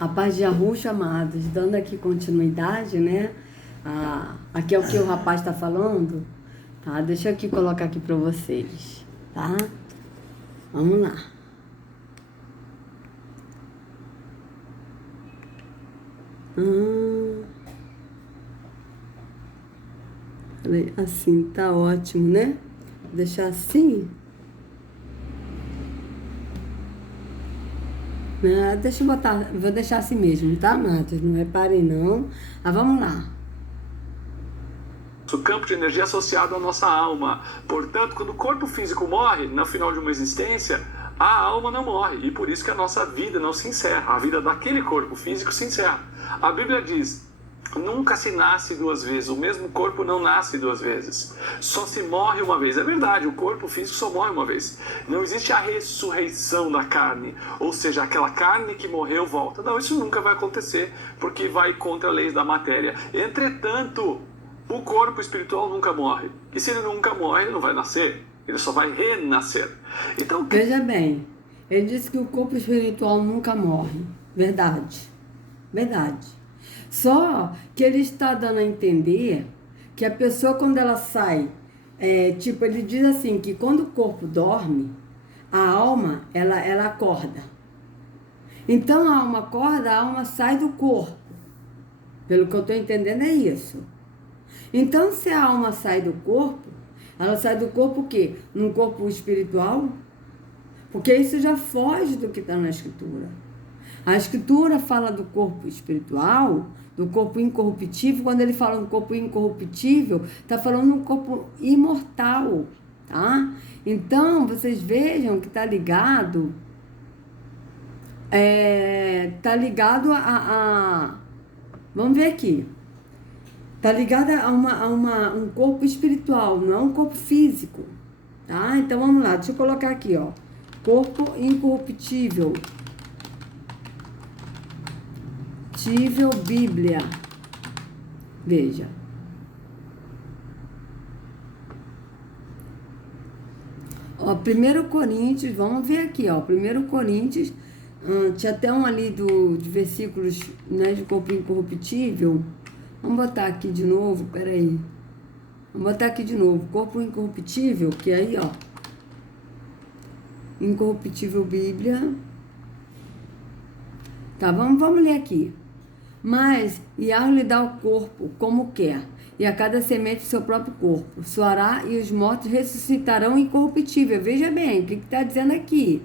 A paz de Arruxa, amados, dando aqui continuidade, né? Aqui é o que o rapaz está falando, tá? Deixa eu aqui colocar aqui para vocês, tá? Vamos lá. Assim, tá ótimo, né? Vou deixar assim. Deixa eu botar, vou deixar assim mesmo, tá, amados? Não reparem não. Vamos lá. O campo de energia associado à nossa alma. Portanto, quando o corpo físico morre, no final de uma existência, a alma não morre. E por isso que a nossa vida não se encerra. A vida daquele corpo físico se encerra. A Bíblia diz: nunca se nasce duas vezes. O mesmo corpo não nasce duas vezes. Só se morre uma vez. É verdade, o corpo físico só morre uma vez. Não existe a ressurreição da carne. Ou seja, aquela carne que morreu volta. Não, isso nunca vai acontecer, porque vai contra as leis da matéria. Entretanto, o corpo espiritual nunca morre. E se ele nunca morre, ele não vai nascer. Ele só vai renascer. Então, veja bem, ele disse que o corpo espiritual nunca morre. Verdade. Verdade. Só que ele está dando a entender que a pessoa, quando ela sai, ele diz assim, que quando o corpo dorme, a alma, ela acorda. Então, a alma acorda, a alma sai do corpo. Pelo que eu estou entendendo é isso. Então, se a alma sai do corpo, ela sai do corpo o quê? Num corpo espiritual? Porque isso já foge do que está na Escritura. A Escritura fala do corpo espiritual, do corpo incorruptível. Quando ele fala um corpo incorruptível, está falando um corpo imortal, tá? Então, vocês vejam que está ligado, vamos ver aqui. Está ligado a um corpo espiritual, não é um corpo físico, tá? Então, vamos lá, deixa eu colocar aqui, ó. Corpo incorruptível. Bíblia. Veja. Ó, 1 Coríntios, vamos ver aqui, ó. 1 Coríntios, tinha até um ali de versículos, né, de corpo incorruptível. Vamos botar aqui de novo, peraí. Vamos botar aqui de novo, corpo incorruptível, que aí, ó. Incorruptível Bíblia. Tá, vamos ler aqui. Mas Yahweh lhe dá o corpo como quer, e a cada semente seu próprio corpo. Soará e os mortos ressuscitarão incorruptível. Veja bem, o que está dizendo aqui?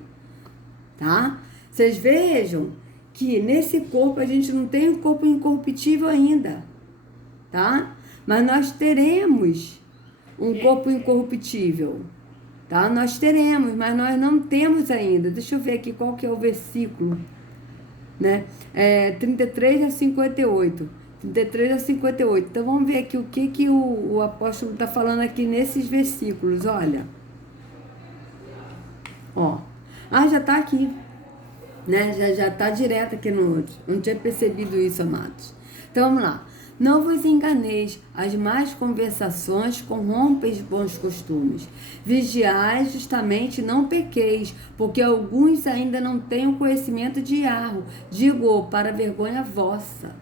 Tá? Vocês vejam que nesse corpo a gente não tem um corpo incorruptível ainda. Tá? Mas nós teremos um corpo incorruptível. Tá? Nós teremos, mas nós não temos ainda. Deixa eu ver aqui qual que é o versículo. Né? 33 a 58. 33 a 58. Então vamos ver aqui o que o apóstolo está falando aqui nesses versículos. Olha. Ó. Já está aqui. Né? Já está direto aqui no outro. Não tinha percebido isso, amados. Então vamos lá. Não vos enganeis, as más conversações corrompem os bons costumes. Vigiai justamente, não pequeis, porque alguns ainda não têm o conhecimento de Yahweh. Digo para vergonha vossa.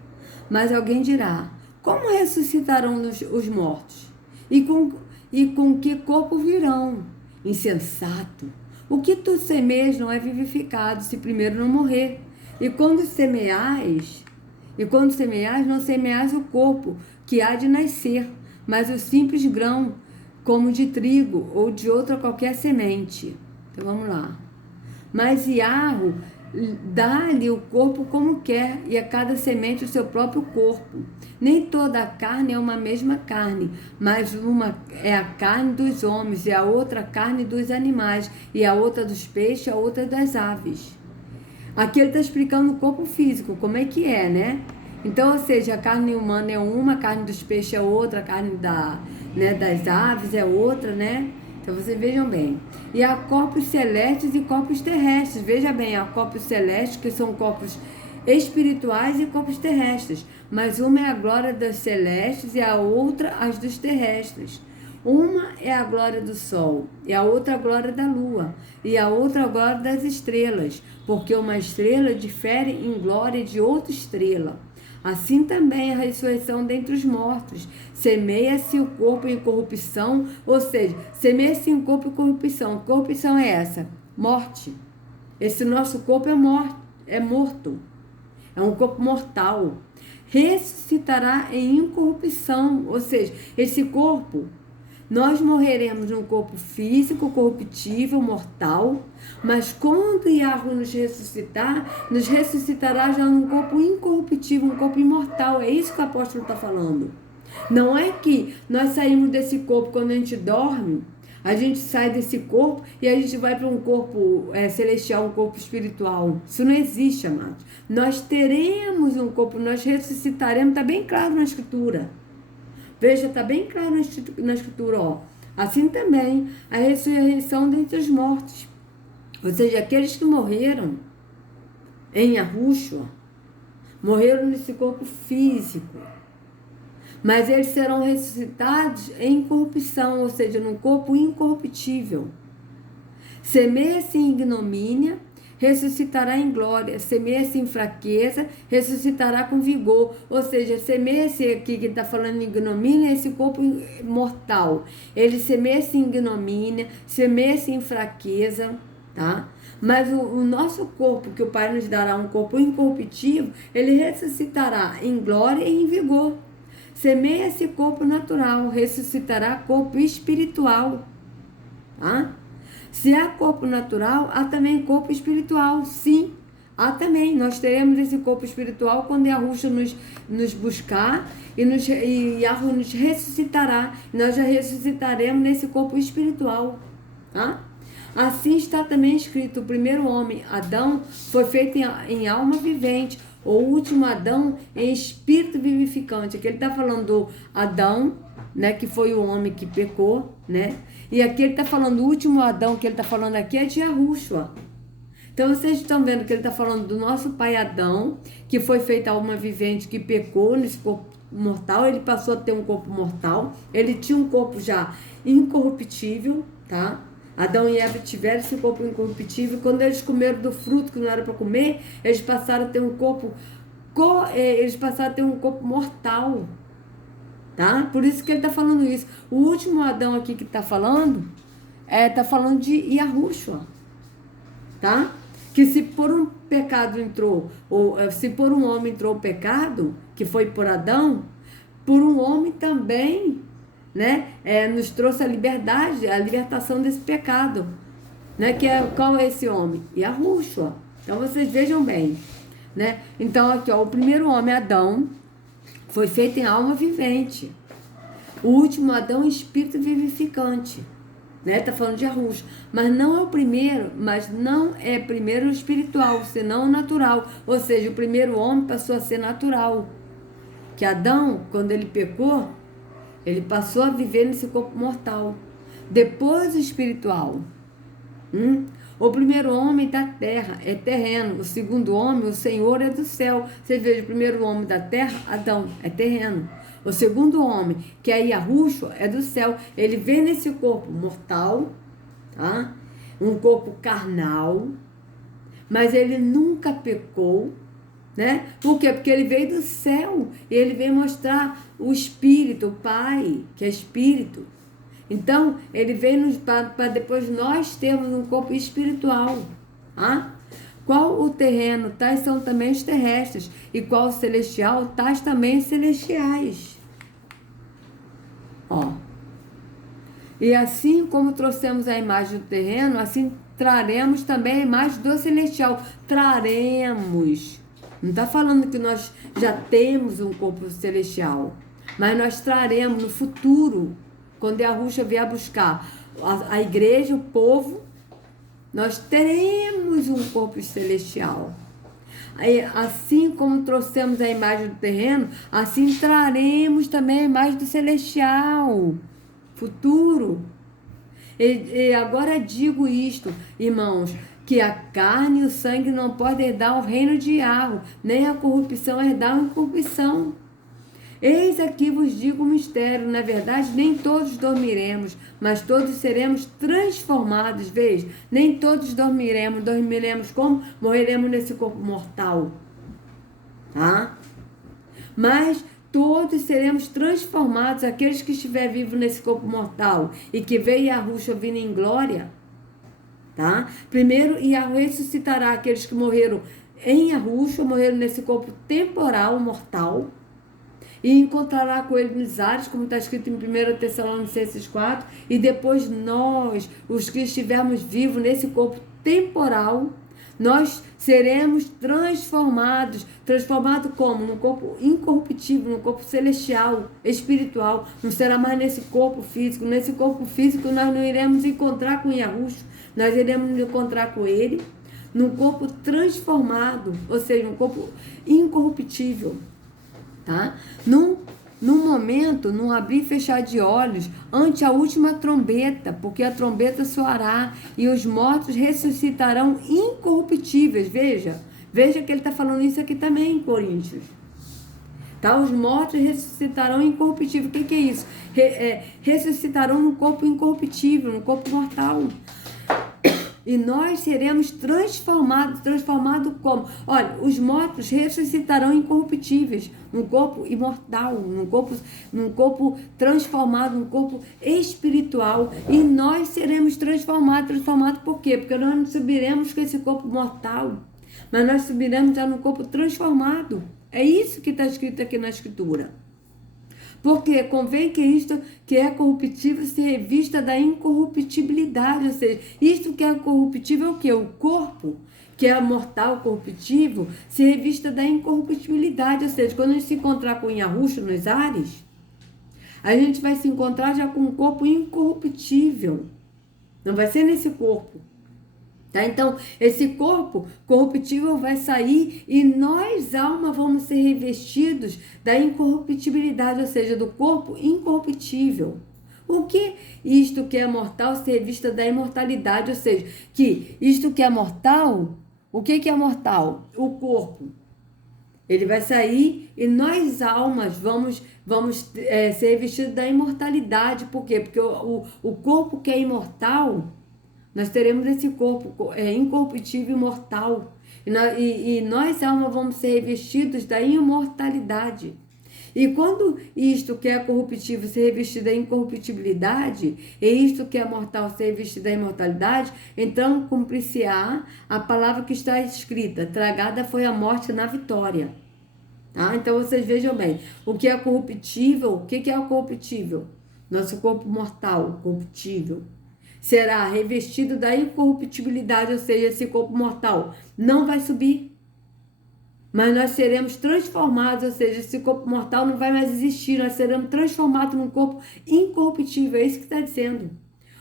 Mas alguém dirá: como ressuscitarão os mortos? E com que corpo virão? Insensato! O que tu semeias não é vivificado, se primeiro não morrer. E quando semeais, não semeais o corpo, que há de nascer, mas o simples grão, como de trigo ou de outra qualquer semente. Então vamos lá. Mas Yahweh dá-lhe o corpo como quer, e a cada semente o seu próprio corpo. Nem toda a carne é uma mesma carne, mas uma é a carne dos homens, e a outra a carne dos animais, e a outra dos peixes, a outra das aves. Aqui ele está explicando o corpo físico, como é que é, né? Então, ou seja, a carne humana é uma, a carne dos peixes é outra, a carne das aves é outra, né? Então, vocês vejam bem. E há corpos celestes e corpos terrestres. Veja bem, há corpos celestes, que são corpos espirituais, e corpos terrestres. Mas uma é a glória dos celestes e a outra as dos terrestres. Uma é a glória do sol, e a outra a glória da lua, e a outra a glória das estrelas, porque uma estrela difere em glória de outra estrela. Assim também a ressurreição dentre os mortos. Semeia-se o corpo em corrupção, ou seja, semeia-se em corpo em corrupção. Corrupção é essa? Morte. Esse nosso corpo é morto. É um corpo mortal. Ressuscitará em incorrupção, ou seja, esse corpo, nós morreremos num corpo físico, corruptível, mortal, mas quando Yahweh nos ressuscitará já num corpo incorruptível, um corpo imortal. É isso que o apóstolo está falando. Não é que nós saímos desse corpo quando a gente dorme, a gente sai desse corpo e a gente vai para um corpo celestial, um corpo espiritual. Isso não existe, amados. Nós teremos um corpo, nós ressuscitaremos, está bem claro na Escritura. Veja, está bem claro na Escritura, ó. Assim também a ressurreição dentre os mortos. Ou seja, aqueles que morreram em Yahushua, morreram nesse corpo físico, mas eles serão ressuscitados em incorrupção, ou seja, num corpo incorruptível. Semeia-se em ignomínia, ressuscitará em glória. Semeia-se em fraqueza, ressuscitará com vigor. Ou seja, semeia-se aqui, que está falando em ignomínia, esse corpo mortal. Ele semeia-se em ignomínia, semeia-se em fraqueza, tá? Mas o nosso corpo, que o Pai nos dará, um corpo incorruptível, ele ressuscitará em glória e em vigor. Semeia-se corpo natural, ressuscitará corpo espiritual, tá? Se há corpo natural, há também corpo espiritual, sim, há também. Nós teremos esse corpo espiritual quando Yahushua nos buscar e Yahushua nos ressuscitará. Nós já ressuscitaremos nesse corpo espiritual, tá? Assim está também escrito: o primeiro homem, Adão, foi feito em alma vivente, o último Adão em espírito vivificante. Aqui ele está falando do Adão, né, que foi o homem que pecou, né? E aqui ele está falando do último Adão, que ele está falando aqui é de Yahushua. Então vocês estão vendo que ele está falando do nosso pai Adão, que foi feito alma vivente, que pecou nesse corpo mortal. Ele passou a ter um corpo mortal. Ele tinha um corpo já incorruptível, tá? Adão e Eva tiveram esse corpo incorruptível. Quando eles comeram do fruto que não era para comer, eles passaram a ter um corpo mortal, tá? Por isso que ele está falando isso. O último Adão aqui que está falando de Yahushua, tá? Que se por um pecado entrou, ou se por um homem entrou o pecado, que foi por Adão, por um homem também, né, nos trouxe a liberdade, a libertação desse pecado, né, qual é esse homem? Yahushua. Então vocês vejam bem, né? Então aqui, ó, o primeiro homem, Adão, foi feito em alma vivente. O último Adão, espírito vivificante, né? Tá falando de Yahushua, mas não é o primeiro, primeiro o espiritual, senão o natural. Ou seja, o primeiro homem passou a ser natural. Que Adão, quando ele pecou, ele passou a viver nesse corpo mortal. Depois o espiritual. O primeiro homem da terra é terreno. O segundo homem, o Senhor, é do céu. Você veja, o primeiro homem da terra, Adão, é terreno. O segundo homem, que é Yahushua, é do céu. Ele vem nesse corpo mortal, tá? Um corpo carnal, mas ele nunca pecou, né? Por quê? Porque ele veio do céu e ele veio mostrar o Espírito, o Pai, que é Espírito. Então, ele veio para depois nós termos um corpo espiritual. Tá? Qual o terreno? Tais são também os terrestres. E qual o celestial? Tais também os celestiais. Ó. E assim como trouxemos a imagem do terreno, assim traremos também a imagem do celestial. Traremos. Não está falando que nós já temos um corpo celestial, mas nós traremos no futuro, quando Yahushua vier buscar a igreja, o povo, nós teremos um corpo celestial. Assim como trouxemos a imagem do terreno, assim traremos também a imagem do celestial, futuro. E agora digo isto, irmãos, que a carne e o sangue não podem herdar o reino de Yahweh, nem a corrupção herdar a incorrupção. Eis aqui vos digo um mistério, na verdade nem todos dormiremos, mas todos seremos transformados, veja, nem todos dormiremos como? Morreremos nesse corpo mortal, tá? Mas todos seremos transformados, aqueles que estiverem vivos nesse corpo mortal e que veem Yahushua vindo em glória, tá? Primeiro, Yahushua ressuscitará aqueles que morreram em Yahushua, morreram nesse corpo temporal, mortal, e encontrará com ele nos ares, como está escrito em 1 Tessalonicenses 4, e depois nós, os que estivermos vivos nesse corpo temporal, nós seremos transformados como? Num corpo incorruptível, num corpo celestial, espiritual, não será mais nesse corpo físico. Nesse corpo físico nós não iremos encontrar com Yahushua, nós iremos nos encontrar com ele, num corpo transformado, ou seja, um corpo incorruptível. Tá? Num momento, num abrir e fechar de olhos, ante a última trombeta, porque a trombeta soará e os mortos ressuscitarão incorruptíveis. Veja que ele está falando isso aqui também em Coríntios. Tá? Os mortos ressuscitarão incorruptível. O que é isso? Ressuscitarão num corpo incorruptível, num corpo mortal. E nós seremos transformados como? Olha, os mortos ressuscitarão incorruptíveis, num corpo imortal, num corpo transformado, num corpo espiritual. E nós seremos transformados por quê? Porque nós não subiremos com esse corpo mortal, mas nós subiremos já num corpo transformado. É isso que está escrito aqui na Escritura. Porque convém que isto que é corruptível se revista da incorruptibilidade. Ou seja, isto que é corruptível é o quê? O corpo, que é mortal, corruptível, se revista da incorruptibilidade. Ou seja, quando a gente se encontrar com Yahushua nos ares, a gente vai se encontrar já com um corpo incorruptível. Não vai ser nesse corpo. Tá? Então, esse corpo corruptível vai sair e nós, alma, vamos ser revestidos da incorruptibilidade, ou seja, do corpo incorruptível. O que isto que é mortal se revista da imortalidade, ou seja, que isto que é mortal, o que é mortal? O corpo. Ele vai sair e nós, almas, vamos ser revestidos da imortalidade. Por quê? Porque o corpo que é imortal, nós teremos esse corpo incorruptível e mortal. E nós, alma, vamos ser revestidos da imortalidade. E quando isto que é corruptível ser revestido da incorruptibilidade, e isto que é mortal ser revestido da imortalidade, então cumprir-se-á a palavra que está escrita: tragada foi a morte na vitória. Tá? Então vocês vejam bem, o que é corruptível, o que é o corruptível? Nosso corpo mortal, corruptível, será revestido da incorruptibilidade, ou seja, esse corpo mortal não vai subir, mas nós seremos transformados, ou seja, esse corpo mortal não vai mais existir, nós seremos transformados num corpo incorruptível. É isso que está dizendo.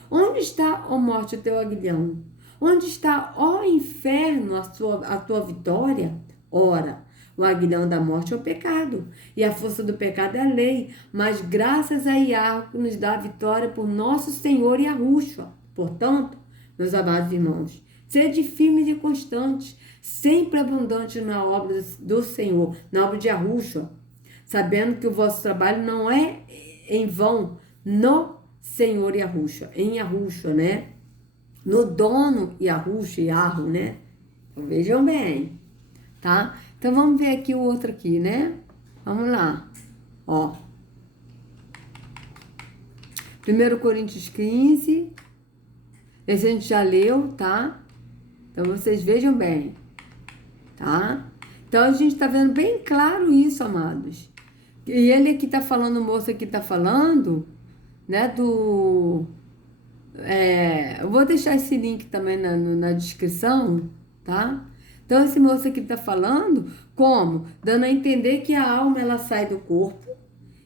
Onde está, ó morte, o teu aguilhão? Onde está, ó inferno, a tua vitória? Ora, o aguilhão da morte é o pecado, e a força do pecado é a lei, mas graças a Yahweh que nos dá a vitória por nosso Senhor Yahushua. Portanto, meus amados irmãos, sede firmes e constantes, sempre abundantes na obra do Senhor, na obra de Yahushua, sabendo que o vosso trabalho não é em vão no Senhor Yahushua, em Yahushua, né? No dono Yahushua, Yahu, né? Então, vejam bem, tá? Então, vamos ver aqui o outro aqui, né? Vamos lá. Ó. 1 Coríntios 15. Esse a gente já leu, tá? Então, vocês vejam bem, tá? Então, a gente tá vendo bem claro isso, amados. E ele aqui tá falando, o moço aqui tá falando, né, eu vou deixar esse link também na descrição, tá? Então, esse moço aqui está falando como? Dando a entender que a alma, ela sai do corpo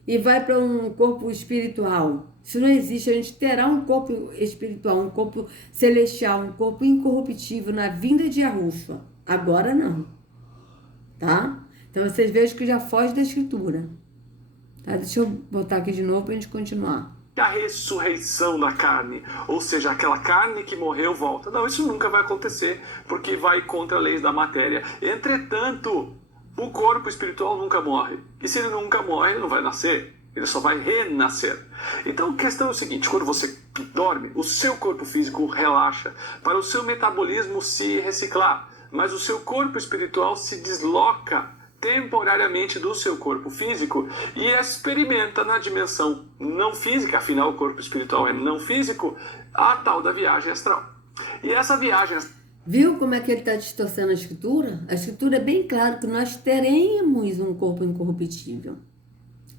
e vai para um corpo espiritual. Isso não existe. A gente terá um corpo espiritual, um corpo celestial, um corpo incorruptível na vinda de Yahushua. Agora não. Tá? Então, vocês vejam que já foge da Escritura. Tá? Deixa eu botar aqui de novo para a gente continuar. A ressurreição da carne, ou seja, aquela carne que morreu volta. Não, isso nunca vai acontecer, porque vai contra a lei da matéria. Entretanto, o corpo espiritual nunca morre. E se ele nunca morre, ele não vai nascer. Ele só vai renascer. Então a questão é o seguinte: quando você dorme, o seu corpo físico relaxa para o seu metabolismo se reciclar, mas o seu corpo espiritual se desloca temporariamente do seu corpo físico e experimenta na dimensão não física, afinal o corpo espiritual é não físico, a tal da viagem astral. E essa viagem astral... Viu como é que ele está distorcendo a escritura? A escritura é bem claro que nós teremos um corpo incorruptível.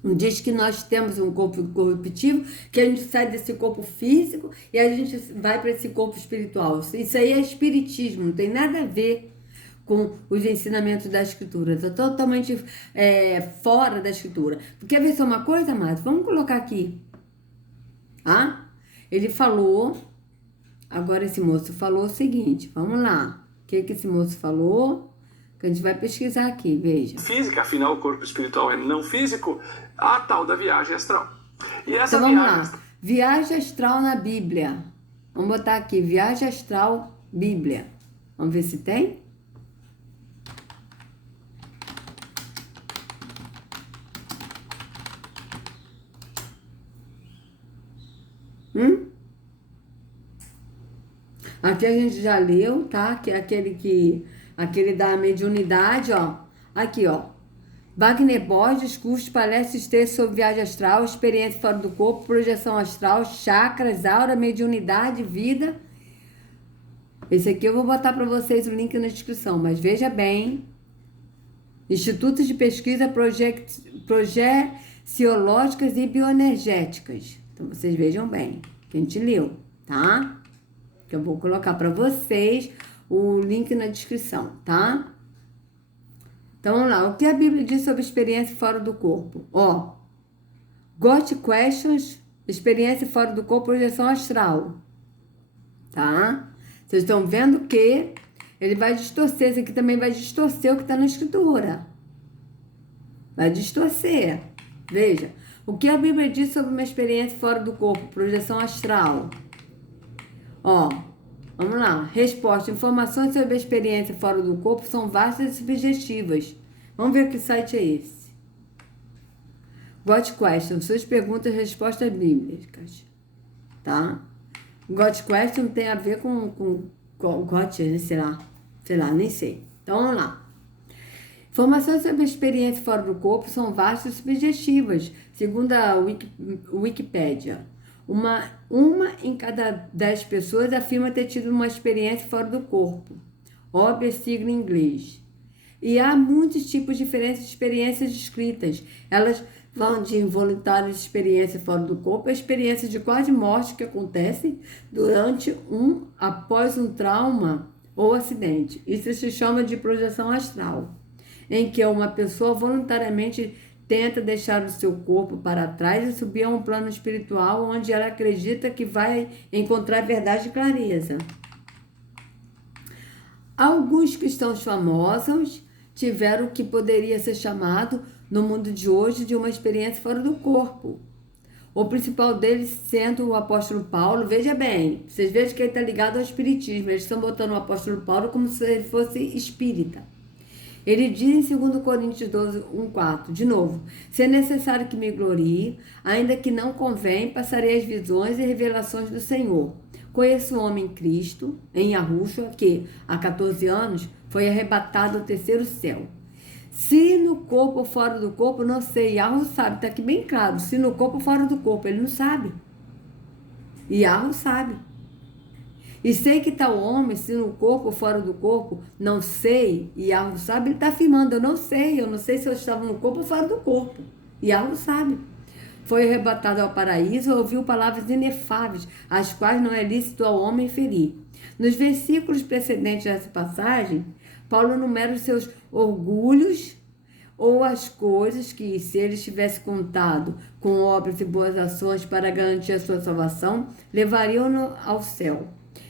Não diz que nós temos um corpo incorruptível, que a gente sai desse corpo físico e a gente vai para esse corpo espiritual. Isso aí é espiritismo, não tem nada a ver com os ensinamentos da escritura. Está totalmente fora da escritura. Quer ver só uma coisa, Márcio? Vamos colocar aqui. Ele falou, agora esse moço falou o seguinte, vamos lá. O que esse moço falou? Que a gente vai pesquisar aqui, veja. Física, afinal o corpo espiritual é não físico, a tal da viagem astral. E essa então vamos lá. Viagem astral na Bíblia. Vamos botar aqui, viagem astral, Bíblia. Vamos ver se tem? Aqui a gente já leu, tá? Que é aquele da mediunidade, ó. Aqui, ó. Wagner Borges, curso, palestras, textos sobre viagem astral, experiência fora do corpo, projeção astral, chakras, aura, mediunidade, vida. Esse aqui eu vou botar para vocês o link na descrição, mas veja bem. Institutos de pesquisa projeciológicas e bioenergéticas. Então vocês vejam bem, que a gente leu, tá? Que eu vou colocar para vocês o link na descrição, tá? Então, vamos lá. O que a Bíblia diz sobre experiência fora do corpo? Ó, Got Questions, experiência fora do corpo, projeção astral, tá? Vocês estão vendo que ele vai distorcer, esse aqui também vai distorcer o que está na escritura. Vai distorcer. Veja, o que a Bíblia diz sobre uma experiência fora do corpo, projeção astral? Ó, vamos lá. Resposta. Informações sobre a experiência fora do corpo são vastas e subjetivas. Vamos ver que site é esse. Got Question. Suas perguntas e respostas bíblicas. Tá? Got Question tem a ver com Got, sei lá, nem sei. Então, vamos lá. Informações sobre a experiência fora do corpo são vastas e subjetivas, segundo a Wikipédia. Uma em cada 10 pessoas afirma ter tido uma experiência fora do corpo. Óbvio, sigla em inglês. E há muitos tipos diferentes de experiências descritas. Elas vão de involuntárias de experiência fora do corpo a experiências de quase morte que acontecem após um trauma ou acidente. Isso se chama de projeção astral, em que uma pessoa voluntariamente tenta deixar o seu corpo para trás e subir a um plano espiritual onde ela acredita que vai encontrar verdade e clareza. Alguns cristãos famosos tiveram o que poderia ser chamado, no mundo de hoje, de uma experiência fora do corpo. O principal deles sendo o apóstolo Paulo. Veja bem, vocês vejam que ele está ligado ao espiritismo. Eles estão botando o apóstolo Paulo como se ele fosse espírita. Ele diz em 2 Coríntios 12, 1,4, de novo, se é necessário que me glorie, ainda que não convém, passarei as visões e revelações do Senhor. Conheço um homem em Cristo, em Yahushua, que há 14 anos foi arrebatado ao terceiro céu. Se no corpo ou fora do corpo, não sei, Yahu sabe, está aqui bem claro, se no corpo ou fora do corpo, ele não sabe. Yahu sabe. E sei que tal homem, se no corpo ou fora do corpo, não sei, e Yahu sabe, ele está afirmando, eu não sei se eu estava no corpo ou fora do corpo. Yahu sabe. Foi arrebatado ao paraíso e ouviu palavras inefáveis, as quais não é lícito ao homem ferir. Nos versículos precedentes dessa passagem, Paulo enumera os seus orgulhos ou as coisas que, se ele tivesse contado com obras e boas ações para garantir a sua salvação, levariam-no ao céu.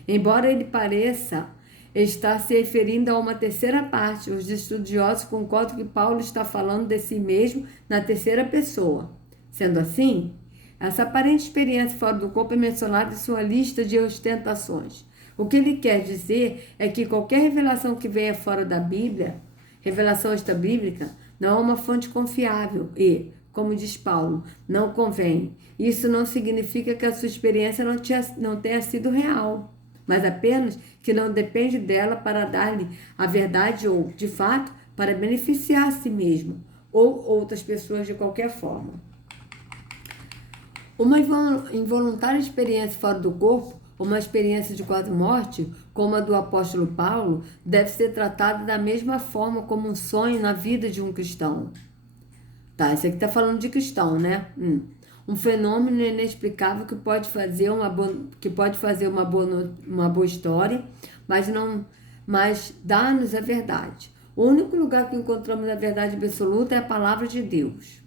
Embora ele pareça estar se referindo a uma terceira parte, os estudiosos concordam que Paulo está falando de si mesmo na terceira pessoa. Sendo assim, essa aparente experiência fora do corpo é mencionada em sua lista de ostentações. O que ele quer dizer é que qualquer revelação que venha fora da Bíblia revelação extra-bíblica não é uma fonte confiável e, como diz Paulo, não convém. Isso não significa que a sua experiência não tenha sido real, mas apenas que não depende dela para dar-lhe a verdade ou, de fato, para beneficiar a si mesmo ou outras pessoas de qualquer forma. Uma involuntária experiência fora do corpo, uma experiência de quase morte, como a do apóstolo Paulo, deve ser tratada da mesma forma como um sonho na vida de um cristão. Tá, isso aqui está falando de cristão, né? Um fenômeno inexplicável que pode fazer uma boa história, mas dá-nos a verdade. O único lugar que encontramos a verdade absoluta é a palavra de Deus.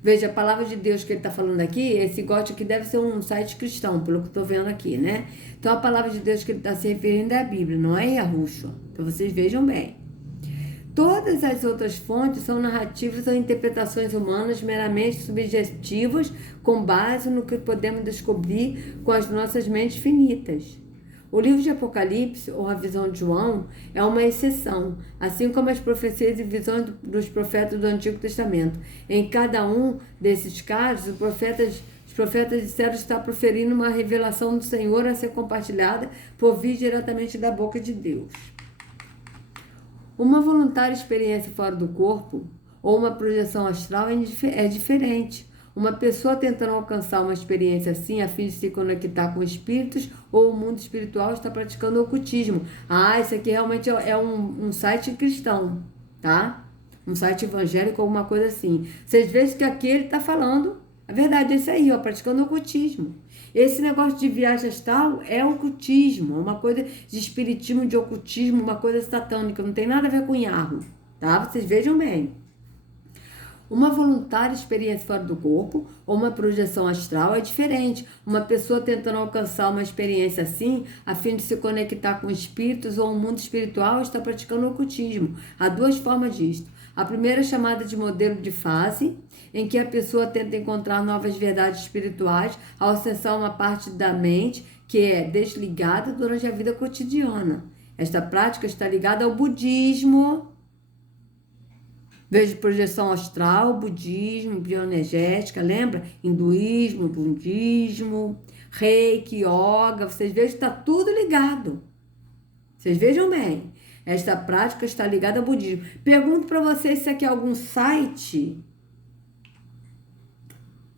Veja, a palavra de Deus que ele está falando aqui, esse gote aqui deve ser um site cristão, pelo que estou vendo aqui, né? Então, a palavra de Deus que ele está se referindo é a Bíblia, não é Yahushua. Então, vocês vejam bem. Todas as outras fontes são narrativas ou interpretações humanas meramente subjetivas, com base no que podemos descobrir com as nossas mentes finitas. O livro de Apocalipse, ou a visão de João, é uma exceção, assim como as profecias e visões dos profetas do Antigo Testamento. Em cada um desses casos, os profetas disseram estar proferindo uma revelação do Senhor a ser compartilhada por vir diretamente da boca de Deus. Uma voluntária experiência fora do corpo ou uma projeção astral é diferente. Uma pessoa tentando alcançar uma experiência assim a fim de se conectar com espíritos ou o mundo espiritual está praticando ocultismo. Isso aqui realmente é um site cristão, tá? Um site evangélico, alguma coisa assim. Vocês veem que aqui ele está falando a verdade, é isso aí, praticando ocultismo. Esse negócio de viagem astral é ocultismo, uma coisa de espiritismo, de ocultismo, uma coisa satânica, não tem nada a ver com Yahoo, tá? Vocês vejam bem. Uma voluntária experiência fora do corpo ou uma projeção astral é diferente. Uma pessoa tentando alcançar uma experiência assim, a fim de se conectar com espíritos ou um mundo espiritual, está praticando ocultismo. Há duas formas disto. A primeira é chamada de modelo de fase, em que a pessoa tenta encontrar novas verdades espirituais ao acessar uma parte da mente que é desligada durante a vida cotidiana. Esta prática está ligada ao budismo. Veja projeção astral, budismo, bioenergética, lembra? Hinduísmo, budismo, reiki, yoga, vocês vejam que está tudo ligado. Vocês vejam bem, esta prática está ligada ao budismo. Pergunto para vocês se aqui é algum site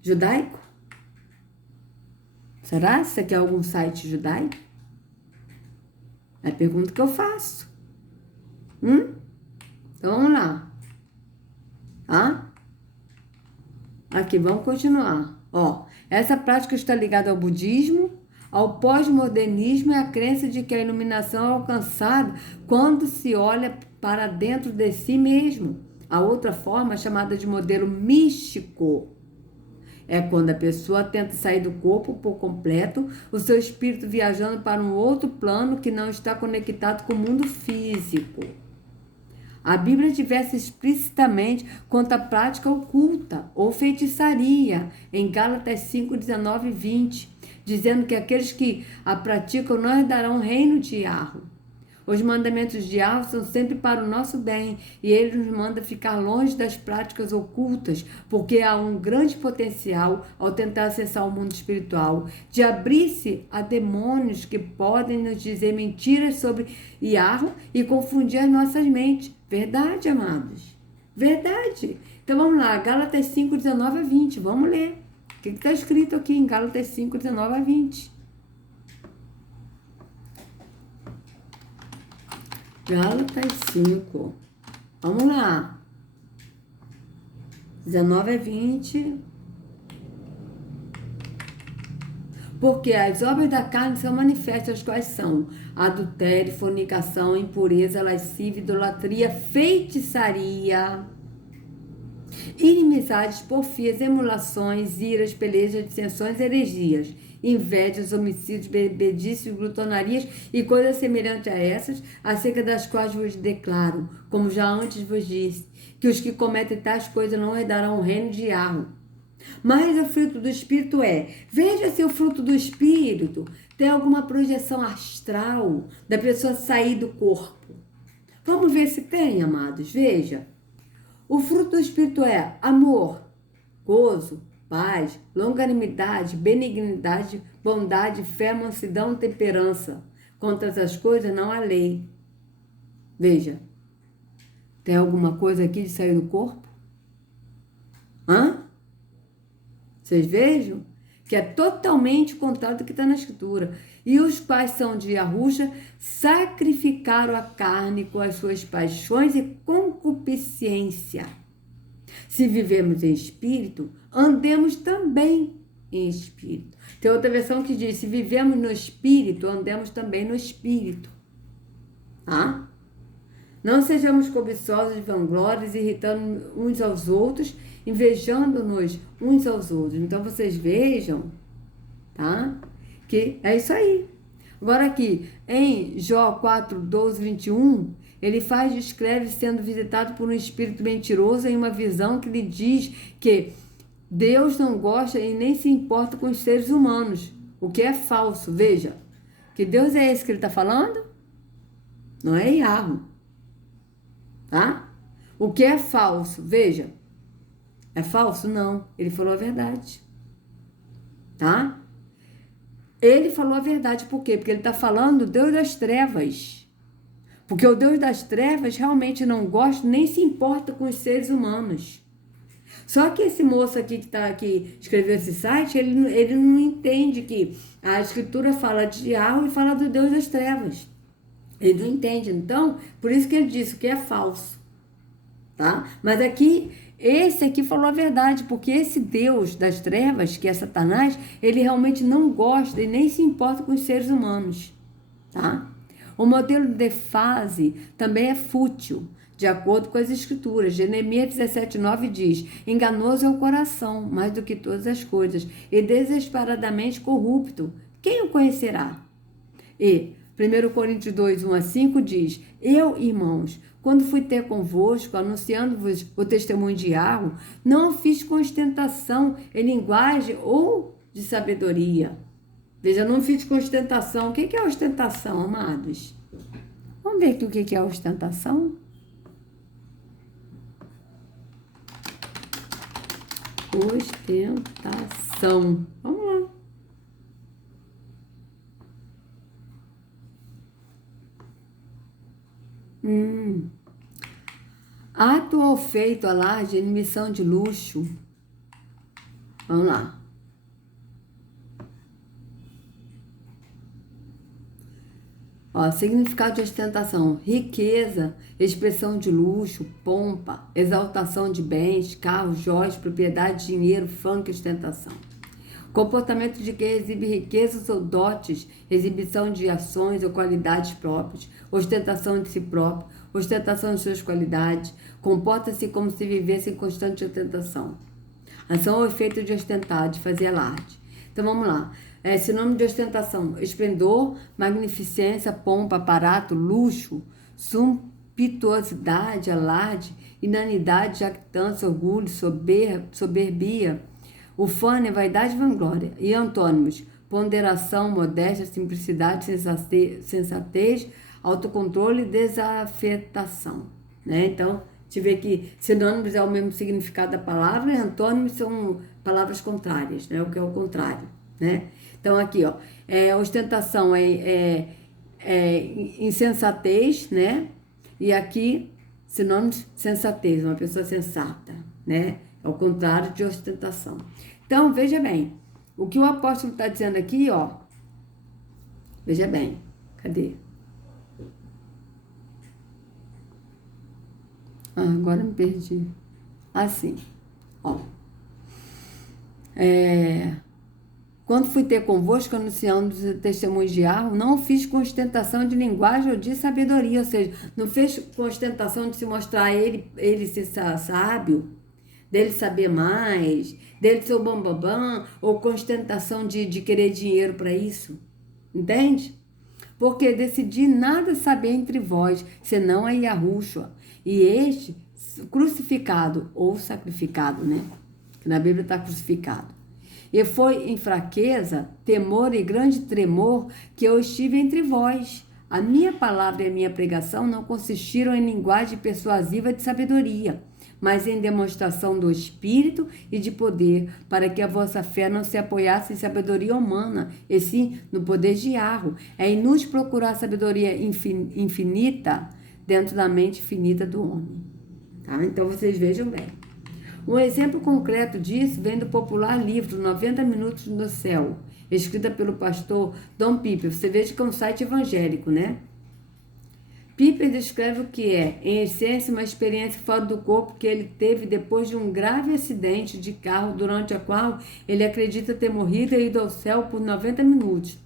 judaico? Será que isso aqui é algum site judaico? É a pergunta que eu faço. Então vamos lá. Aqui, vamos continuar. Essa prática está ligada ao budismo, ao pós-modernismo e à crença de que a iluminação é alcançada quando se olha para dentro de si mesmo. A outra forma, chamada de modelo místico, é quando a pessoa tenta sair do corpo por completo, o seu espírito viajando para um outro plano que não está conectado com o mundo físico. A Bíblia diversa explicitamente quanto à prática oculta ou feitiçaria, em Gálatas 5, 19 e 20, dizendo que aqueles que a praticam não herdarão o reino de Yahweh. Os mandamentos de Yahweh são sempre para o nosso bem e ele nos manda ficar longe das práticas ocultas, porque há um grande potencial ao tentar acessar o mundo espiritual, de abrir-se a demônios que podem nos dizer mentiras sobre Yahweh e confundir as nossas mentes. Verdade, amados. Verdade. Então vamos lá, Gálatas 5, 19 a 20. Vamos ler. O que está escrito aqui em Gálatas 5, 19 a 20? Gálatas 5. Vamos lá. 19 a 20. Porque as obras da carne são manifestas, quais são? Adultério, fornicação, impureza, lascívia, idolatria, feitiçaria, inimizades, porfias, emulações, iras, pelejas, dissensões, heresias, invejas, homicídios, bebedices, glutonarias e coisas semelhantes a essas, acerca das quais vos declaro, como já antes vos disse, que os que cometem tais coisas não herdarão o reino de Yahweh. Mas o fruto do Espírito veja se o fruto do Espírito tem alguma projeção astral da pessoa sair do corpo. Vamos ver se tem, amados. Veja. O fruto do Espírito é amor, gozo, paz, longanimidade, benignidade, bondade, fé, mansidão, temperança. Contra essas coisas não há lei. Veja. Tem alguma coisa aqui de sair do corpo? Hã? Vocês vejam? Que é totalmente contrário do que está na Escritura. E os quais são de Arruxa sacrificaram a carne com as suas paixões e concupiscência. Se vivemos em espírito, andemos também em espírito. Tem outra versão que diz, se vivemos no espírito, andemos também no espírito. Tá? Não sejamos cobiçosos de vanglórias, irritando uns aos outros, invejando-nos uns aos outros. Então, vocês vejam, tá? Que é isso aí. Agora aqui, em Jó 4, 12, 21, ele descreve sendo visitado por um espírito mentiroso em uma visão que lhe diz que Deus não gosta e nem se importa com os seres humanos, o que é falso. Veja, que Deus é esse que ele está falando? Não é Yahweh. Tá? O que é falso? Veja. É falso? Não. Ele falou a verdade. Tá? Ele falou a verdade. Por quê? Porque ele está falando do Deus das trevas. Porque o Deus das trevas realmente não gosta, nem se importa com os seres humanos. Só que esse moço aqui que escreveu esse site, ele não entende que a Escritura fala de Yahweh e fala do Deus das trevas. Ele não entende. Então, por isso que ele disse que é falso. Tá? Mas aqui, esse aqui falou a verdade, porque esse Deus das trevas, que é Satanás, ele realmente não gosta e nem se importa com os seres humanos. Tá? O modelo de fase também é fútil, de acordo com as Escrituras. Jeremias 17:9 diz, enganoso é o coração, mais do que todas as coisas, e desesperadamente corrupto. Quem o conhecerá? E 1 Coríntios 2, 1-5 diz, eu, irmãos, quando fui ter convosco, anunciando-vos o testemunho de Yahweh, não fiz com ostentação em linguagem ou de sabedoria. Veja, não fiz com ostentação. O que é ostentação, amados? Vamos ver aqui o que é ostentação? Ostentação. Vamos lá. Ato ou feito, alarde, admissão de luxo. Vamos lá. Ó, significado de ostentação: riqueza, expressão de luxo, pompa, exaltação de bens, carros, joias, propriedade, dinheiro, funk, ostentação. Comportamento de quem exibe riquezas ou dotes, exibição de ações ou qualidades próprias, ostentação de si próprio, ostentação de suas qualidades, comporta-se como se vivesse em constante ostentação. Ação ou efeito de ostentar, de fazer alarde. Então vamos lá. Sinônimo de ostentação: esplendor, magnificência, pompa, aparato, luxo, sumptuosidade, alarde, inanidade, jactância, orgulho, soberbia. Ufânia, vaidade e vanglória. E antônimos: ponderação, modéstia, simplicidade, sensatez, autocontrole e desafetação. Né? Então, a gente vê que sinônimos é o mesmo significado da palavra e antônimos são palavras contrárias, né? O que é o contrário. Né? Então, aqui, ó, ostentação é insensatez, né? E aqui, sinônimos, sensatez, uma pessoa sensata, né? É o contrário de ostentação. Então, veja bem, o que o apóstolo está dizendo aqui, ó, veja bem, cadê? Agora me perdi. Assim, ó. Quando fui ter convosco, anunciando os testemunhos de Yahweh, não fiz com ostentação de linguagem ou de sabedoria, ou seja, não fez com ostentação de se mostrar ele ser sábio, dele saber mais, dele ser o bambambam, ou com ostentação de querer dinheiro para isso. Entende? Porque decidi nada saber entre vós, senão a Yahushua, e este crucificado ou sacrificado, né? Que na Bíblia está crucificado. E foi em fraqueza, temor e grande tremor que eu estive entre vós. A minha palavra e a minha pregação não consistiram em linguagem persuasiva de sabedoria, mas em demonstração do Espírito e de poder, para que a vossa fé não se apoiasse em sabedoria humana, e sim no poder de Yarro. É inútil procurar sabedoria infinita dentro da mente finita do homem. Tá? Então vocês vejam bem. Um exemplo concreto disso vem do popular livro 90 Minutos no Céu, escrita pelo pastor Don Piper. Você veja que é um site evangélico, né? Piper descreve o que é, em essência, uma experiência fora do corpo que ele teve depois de um grave acidente de carro, durante a qual ele acredita ter morrido e ido ao céu por 90 minutos.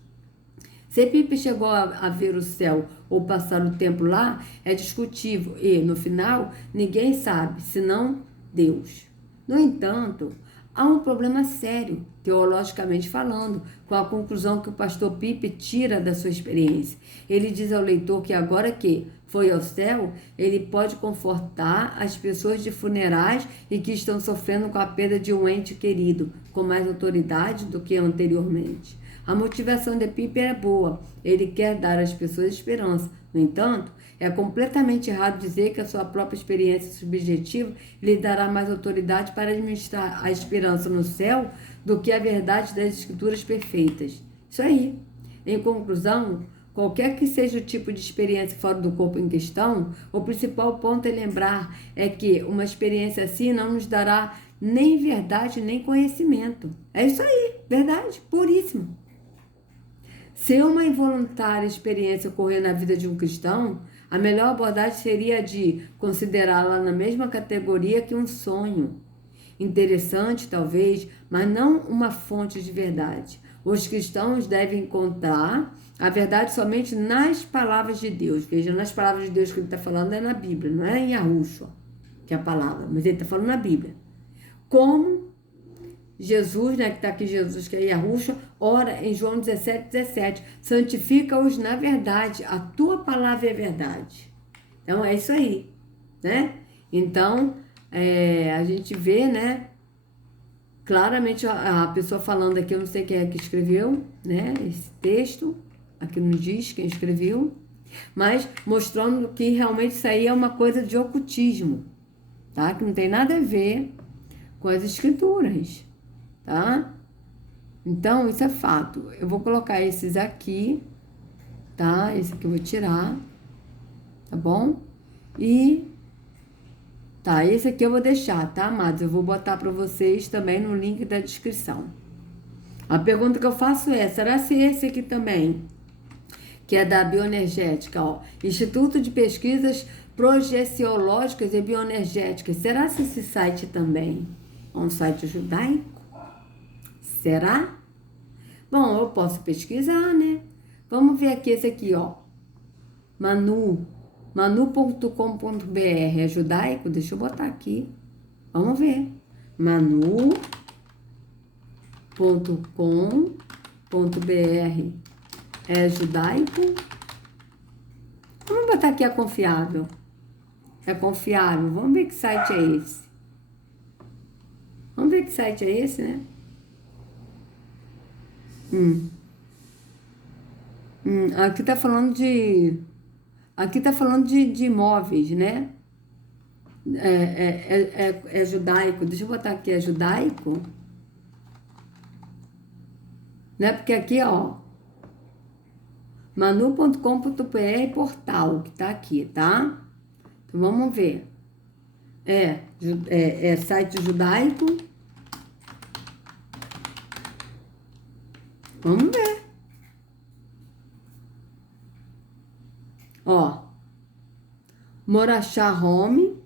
Se Piper chegou a ver o céu ou passar o tempo lá, é discutível e, no final, ninguém sabe, senão Deus. No entanto, há um problema sério, teologicamente falando, com a conclusão que o pastor Piper tira da sua experiência. Ele diz ao leitor que agora que foi ao céu, ele pode confortar as pessoas de funerais e que estão sofrendo com a perda de um ente querido, com mais autoridade do que anteriormente. A motivação de Piper é boa, ele quer dar às pessoas esperança. No entanto, é completamente errado dizer que a sua própria experiência subjetiva lhe dará mais autoridade para administrar a esperança no céu do que a verdade das escrituras perfeitas. Isso aí. Em conclusão, qualquer que seja o tipo de experiência fora do corpo em questão, o principal ponto a lembrar é que uma experiência assim não nos dará nem verdade nem conhecimento. É isso aí, verdade, puríssimo. Se uma involuntária experiência ocorrer na vida de um cristão, a melhor abordagem seria a de considerá-la na mesma categoria que um sonho. Interessante, talvez, mas não uma fonte de verdade. Os cristãos devem encontrar a verdade somente nas palavras de Deus. Veja, nas palavras de Deus que ele está falando é na Bíblia, não é em Yahushua, que é a palavra, mas ele está falando na Bíblia. Como Jesus, né, que está aqui Jesus, que é Yahushua, ora em João 17:17, santifica-os na verdade, a tua palavra é verdade. Então, é isso aí, né? Então, a gente vê, né, claramente a pessoa falando aqui, eu não sei quem é que escreveu, né, esse texto, aqui não diz quem escreveu, mas mostrando que realmente isso aí é uma coisa de ocultismo, tá? Que não tem nada a ver com as escrituras, tá? Então, isso é fato. Eu vou colocar esses aqui, tá? Esse aqui eu vou tirar, tá bom? E, tá, esse aqui eu vou deixar, tá, amados? Eu vou botar para vocês também no link da descrição. A pergunta que eu faço é, será se esse aqui também, que é da bioenergética, ó, Instituto de Pesquisas Projeciológicas e Bioenergéticas, será se esse site também é um site judaico? Será? Bom, eu posso pesquisar, né? Vamos ver aqui esse aqui, ó. Manu.com.br é judaico? Deixa eu botar aqui. Vamos ver. Manu.com.br é judaico? Vamos botar aqui é confiável. É confiável. Vamos ver que site é esse. Vamos ver que site é esse, né? Aqui tá falando de... Aqui tá falando de imóveis, né? É judaico. Deixa eu botar aqui, é judaico. Né? Porque aqui, ó, manu.com.br portal, que tá aqui, tá? Então, vamos ver. É site judaico. Vamos ver. Ó, Morachá Home,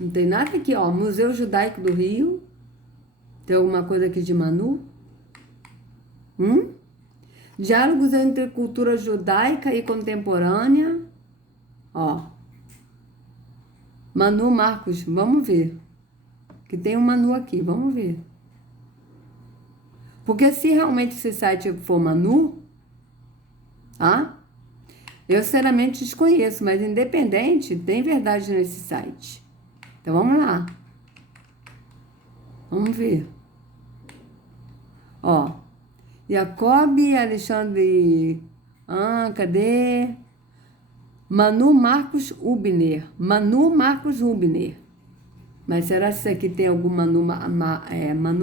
não tem nada aqui, ó, Museu Judaico do Rio, tem alguma coisa aqui de Manu? Diálogos entre cultura judaica e contemporânea, ó, Manu Marcos, vamos ver, que tem um Manu aqui, vamos ver. Porque se realmente esse site for Manu, tá? Eu sinceramente desconheço, mas independente, tem verdade nesse site. Então vamos lá. Vamos ver. Ó, Jacob, Alexandre, cadê? Manu Marcos Hubner. Manu Marcos Hubner. Mas será que isso aqui tem algum Manu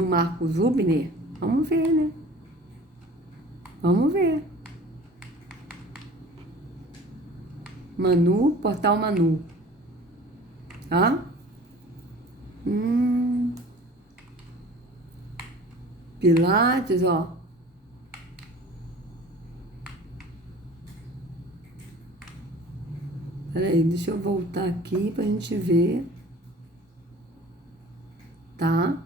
Marcos Hubner? Vamos ver, né? Vamos ver. Manu, Portal Manu. Tá? Pilates, ó. Peraí, deixa eu voltar aqui pra gente ver. Tá?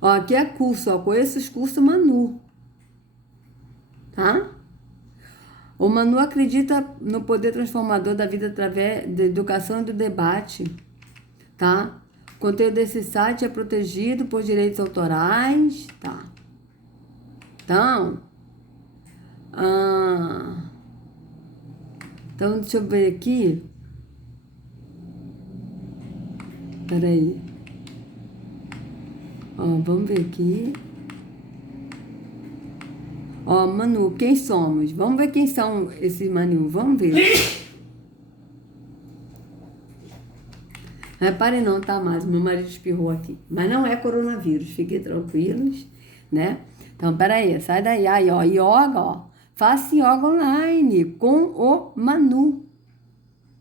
Ó, aqui é curso, ó. Conheço os cursos Manu. Tá? O Manu acredita no poder transformador da vida através da educação e do debate. Tá? O conteúdo desse site é protegido por direitos autorais. Tá? Então, deixa eu ver aqui. Peraí. Ó, vamos ver aqui. Ó, Manu, quem somos? Vamos ver quem são esses Manu. Vamos ver. Repare não, tá, mais meu marido espirrou aqui. Mas não é coronavírus, fiquem tranquilos, né? Então, peraí, sai daí. Aí, ó, yoga, ó. Faça yoga online com o Manu,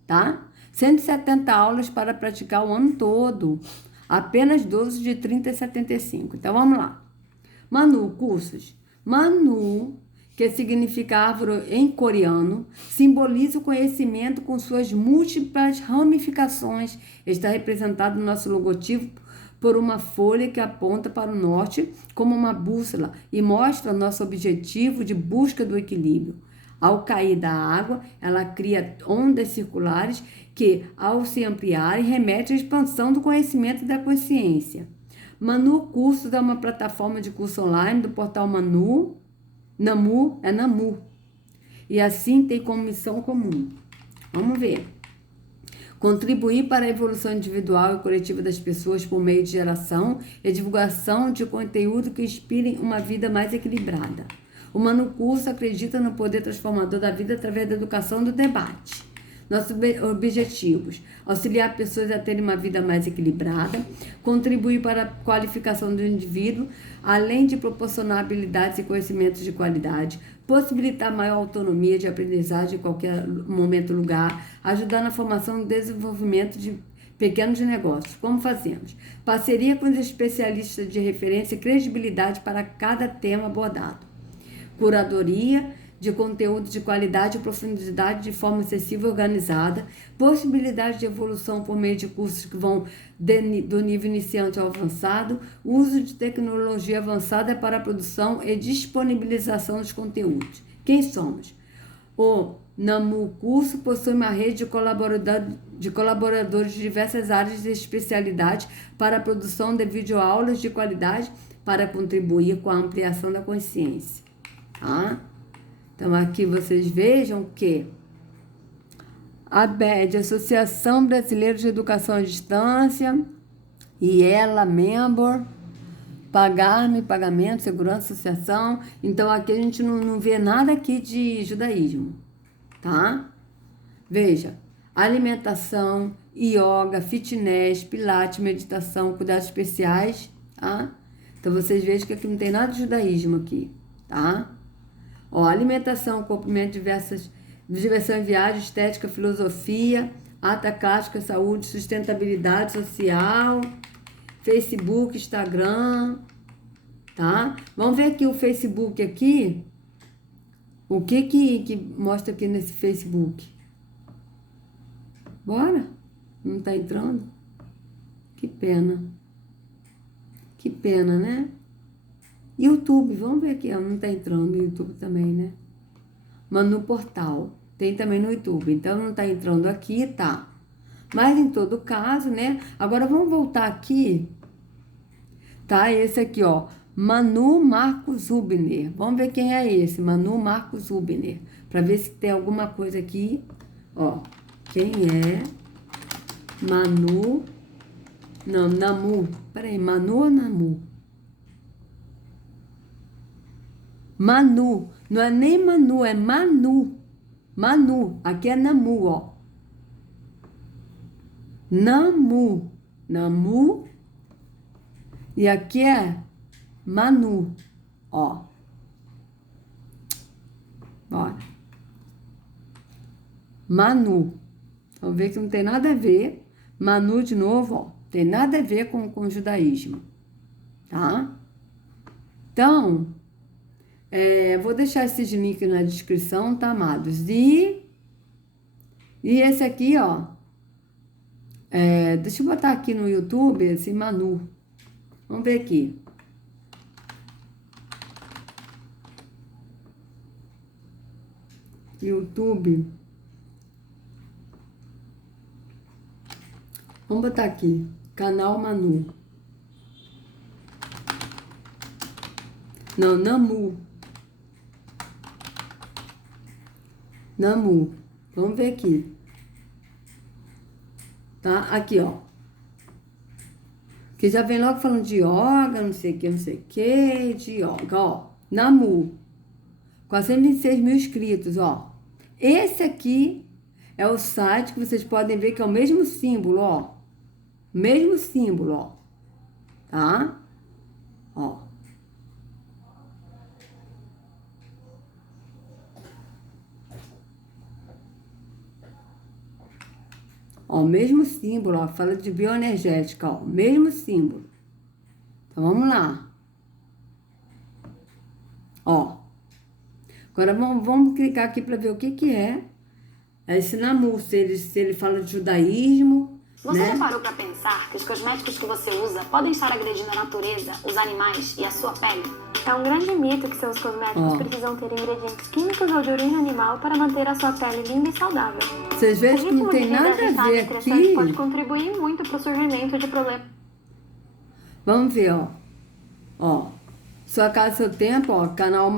tá? 170 aulas para praticar o ano todo. Apenas 12 de 30 a 75. Então, vamos lá. Manu, cursos. Manu, que significa árvore em coreano, simboliza o conhecimento com suas múltiplas ramificações. Está representado no nosso logotipo por uma folha que aponta para o norte como uma bússola e mostra nosso objetivo de busca do equilíbrio. Ao cair da água, ela cria ondas circulares que, ao se ampliarem, remete à expansão do conhecimento e da consciência. Manu Cursos é uma plataforma de curso online do portal Namu, e assim tem como missão comum. Vamos ver. Contribuir para a evolução individual e coletiva das pessoas por meio de geração e divulgação de conteúdo que inspirem uma vida mais equilibrada. O Manu Curso acredita no poder transformador da vida através da educação e do debate. Nossos objetivos: auxiliar pessoas a terem uma vida mais equilibrada, contribuir para a qualificação do indivíduo, além de proporcionar habilidades e conhecimentos de qualidade, possibilitar maior autonomia de aprendizagem em qualquer momento e lugar, ajudar na formação e desenvolvimento de pequenos negócios. Como fazemos? Parceria com os especialistas de referência e credibilidade para cada tema abordado. Curadoria de conteúdo de qualidade e profundidade de forma acessível e organizada, possibilidade de evolução por meio de cursos que vão do nível iniciante ao avançado, uso de tecnologia avançada para a produção e disponibilização dos conteúdos. Quem somos? O Namu Curso possui uma rede de colaboradores de diversas áreas de especialidade para a produção de videoaulas de qualidade para contribuir com a ampliação da consciência. Tá? Então, aqui vocês vejam que a ABED, Associação Brasileira de Educação à Distância, e ela, member, pagar-me, pagamento, segurança, associação. Então, aqui a gente não vê nada aqui de judaísmo, tá? Veja, alimentação, yoga, fitness, pilates, meditação, cuidados especiais, tá? Então, vocês vejam que aqui não tem nada de judaísmo aqui, tá? Ó, alimentação, comprimento, diversão em viagem, estética, filosofia, arte clássica, saúde, sustentabilidade social, Facebook, Instagram, tá? Vamos ver aqui o Facebook aqui. O que mostra aqui nesse Facebook? Bora? Não tá entrando? Que pena. Que pena, né? YouTube, vamos ver aqui, ó, não tá entrando no YouTube também, né? Mas no portal, tem também no YouTube, então não tá entrando aqui, tá? Mas em todo caso, né? Agora vamos voltar aqui, tá? Esse aqui, ó, Manu Marcos Hubner. Vamos ver quem é esse, Manu Marcos Hubner, para ver se tem alguma coisa aqui, ó. Quem é Namu? Peraí, Manu ou Namu? Manu, não é nem Manu, é Manu, Manu. Aqui é Namu, ó. Namu. Namu. E aqui é Manu, ó. Bora. Manu. Vamos ver que não tem nada a ver. Manu de novo, ó. Tem nada a ver com o judaísmo. Tá? Então, vou deixar esses links na descrição, tá, amados? E esse aqui, ó. Deixa eu botar aqui no YouTube esse Manu. Vamos ver aqui. YouTube. Vamos botar aqui. Canal Manu. Não, Namu. Namu. Vamos ver aqui. Tá? Aqui, ó. Que já vem logo falando de yoga, não sei o que, de yoga, ó. Namu. 426 mil inscritos, ó. Esse aqui é o site que vocês podem ver que é o mesmo símbolo, ó. Mesmo símbolo, ó. Tá? Ó. Ó, mesmo símbolo, ó. Fala de bioenergética, ó. Mesmo símbolo. Então, vamos lá. Ó. Agora, vamos clicar aqui para ver o que é esse Namu. Se ele fala de judaísmo. Você né? já parou para pensar que os cosméticos que você usa podem estar agredindo a natureza, os animais e a sua pele? É um grande mito que seus cosméticos precisam ter ingredientes químicos ou de origem animal para manter a sua pele linda e saudável. Vocês veem que não tem nada a ver aqui. Pode contribuir muito para o surgimento de problemas. Vamos ver, ó. Ó. Sua Casa, Seu Tempo, ó. Canal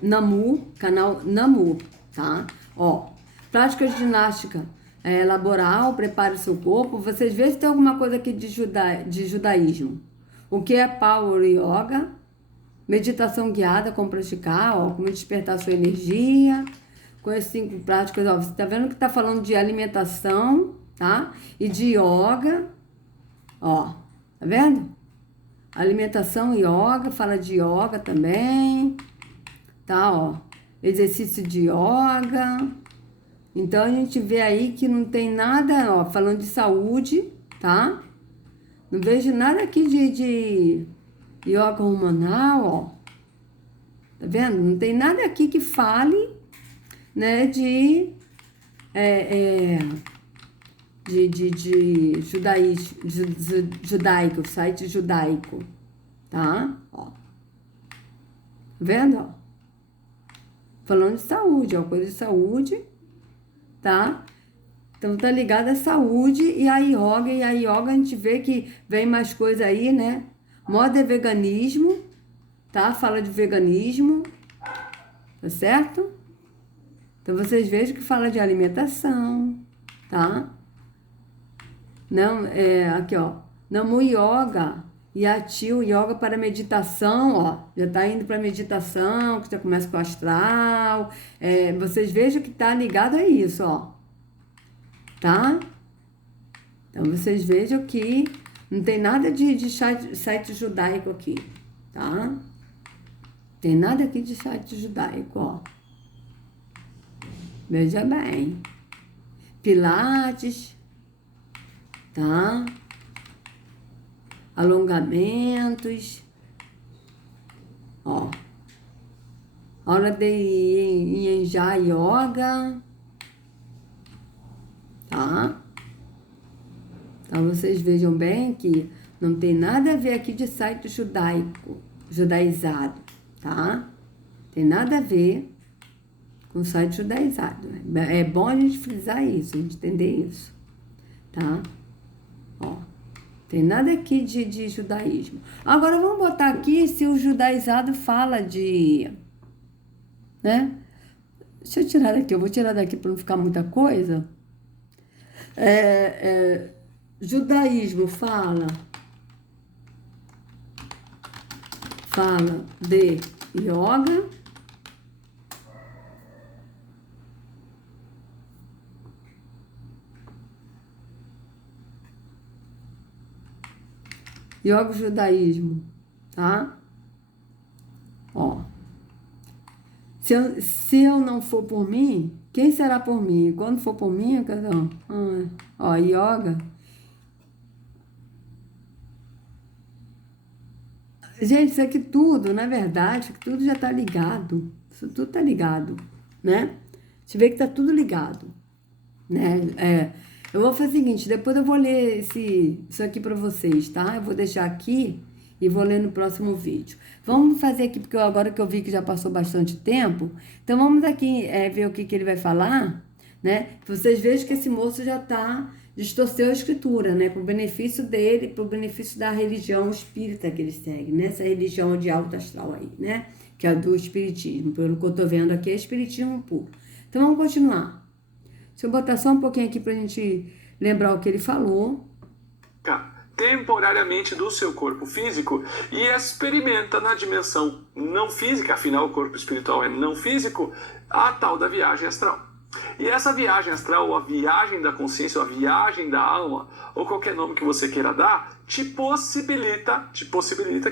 Namu. Canal Namu, tá? Ó. Prática de ginástica laboral, prepare o seu corpo. Vocês veem se tem alguma coisa aqui de judaísmo. O que é Power Yoga? Meditação guiada, como praticar, ó. Como despertar sua energia. Com as 5 práticas, ó. Você tá vendo que tá falando de alimentação, tá? E de yoga. Ó. Tá vendo? Alimentação e yoga, fala de yoga também, tá, ó, exercício de yoga. Então, a gente vê aí que não tem nada, ó, falando de saúde, tá? Não vejo nada aqui de yoga hormonal, ó. Tá vendo? Não tem nada aqui que fale, né, de judaico, site judaico, tá? Ó. Tá vendo, ó? Falando de saúde, ó, coisa de saúde, tá? Então tá ligado à saúde e a yoga a gente vê que vem mais coisa aí, né? Moda é veganismo, tá? Fala de veganismo, tá certo? Então vocês vejam que fala de alimentação, tá? Não, aqui, ó. Namu Yoga e Atil Yoga para meditação, ó. Já tá indo para meditação, que já começa com o astral. Vocês vejam que tá ligado a isso, ó. Tá? Então, vocês vejam que não tem nada de site judaico aqui, tá? Tem nada aqui de site judaico, ó. Veja bem. Pilates, tá? Alongamentos, ó. Aula de Yenja Yoga, tá? Então, vocês vejam bem que não tem nada a ver aqui de site judaico, judaizado, tá? Tem nada a ver com site judaizado. É bom a gente frisar isso, a gente entender isso, tá? Ó, tem nada aqui de judaísmo. Agora, vamos botar aqui se o judaizado fala de... né? Deixa eu tirar daqui, eu vou tirar daqui para não ficar muita coisa. Judaísmo fala de yoga, Yoga e judaísmo, tá? Ó. Se eu não for por mim, quem será por mim? Quando for por mim, cada um. Ó, yoga. Gente, isso aqui tudo, na verdade, tudo já tá ligado. Isso tudo tá ligado, né? Você vê que tá tudo ligado, né? Eu vou fazer o seguinte, depois eu vou ler isso aqui para vocês, tá? Eu vou deixar aqui e vou ler no próximo vídeo. Vamos fazer aqui, porque agora que eu vi que já passou bastante tempo, então vamos aqui ver o que ele vai falar, né? Vocês vejam que esse moço já distorceu a escritura, né? Para o benefício dele, para o benefício da religião espírita que ele segue, né? Essa religião de alto astral aí, né? Que é do espiritismo. Pelo que eu tô vendo aqui, é espiritismo puro. Então vamos continuar. Deixa eu botar só um pouquinho aqui pra gente lembrar o que ele falou. Temporariamente do seu corpo físico e experimenta na dimensão não física, afinal o corpo espiritual é não físico, a tal da viagem astral. E essa viagem astral, ou a viagem da consciência, ou a viagem da alma, ou qualquer nome que você queira dar, te possibilita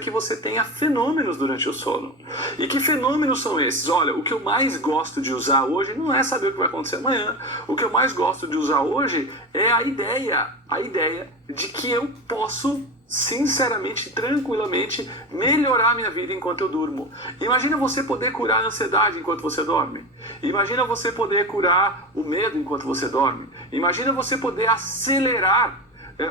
que você tenha fenômenos durante o sono. E que fenômenos são esses? Olha, o que eu mais gosto de usar hoje não é saber o que vai acontecer amanhã. O que eu mais gosto de usar hoje é a ideia de que eu posso sinceramente, tranquilamente, melhorar minha vida enquanto eu durmo. Imagina você poder curar a ansiedade enquanto você dorme. Imagina você poder curar o medo enquanto você dorme. Imagina você poder acelerar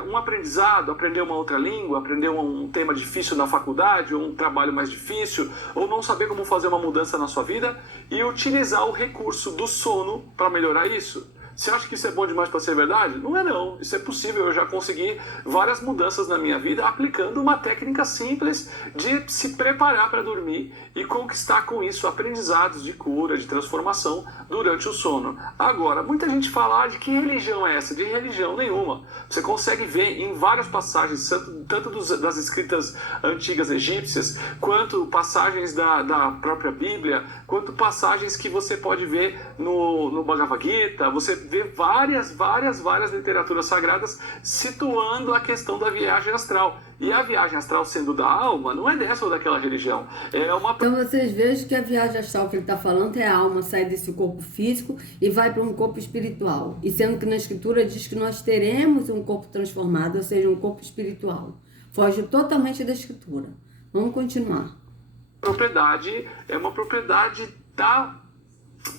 um aprendizado, aprender uma outra língua, aprender um tema difícil na faculdade, ou um trabalho mais difícil, ou não saber como fazer uma mudança na sua vida e utilizar o recurso do sono para melhorar isso. Você acha que isso é bom demais para ser verdade? Não é não, isso é possível. Eu já consegui várias mudanças na minha vida aplicando uma técnica simples de se preparar para dormir e conquistar com isso aprendizados de cura, de transformação durante o sono. Agora, muita gente fala de que religião é essa? De religião nenhuma. Você consegue ver em várias passagens, tanto das escritas antigas egípcias, quanto passagens da própria Bíblia, quanto passagens que você pode ver no Bhagavad Gita. Você vê várias literaturas sagradas situando a questão da viagem astral. E a viagem astral sendo da alma, não é dessa ou daquela religião. Então vocês vejam que a viagem astral que ele está falando é a alma sai desse corpo físico e vai para um corpo espiritual. E sendo que na escritura diz que nós teremos um corpo transformado, ou seja, um corpo espiritual. Foge totalmente da escritura. Vamos continuar. É uma propriedade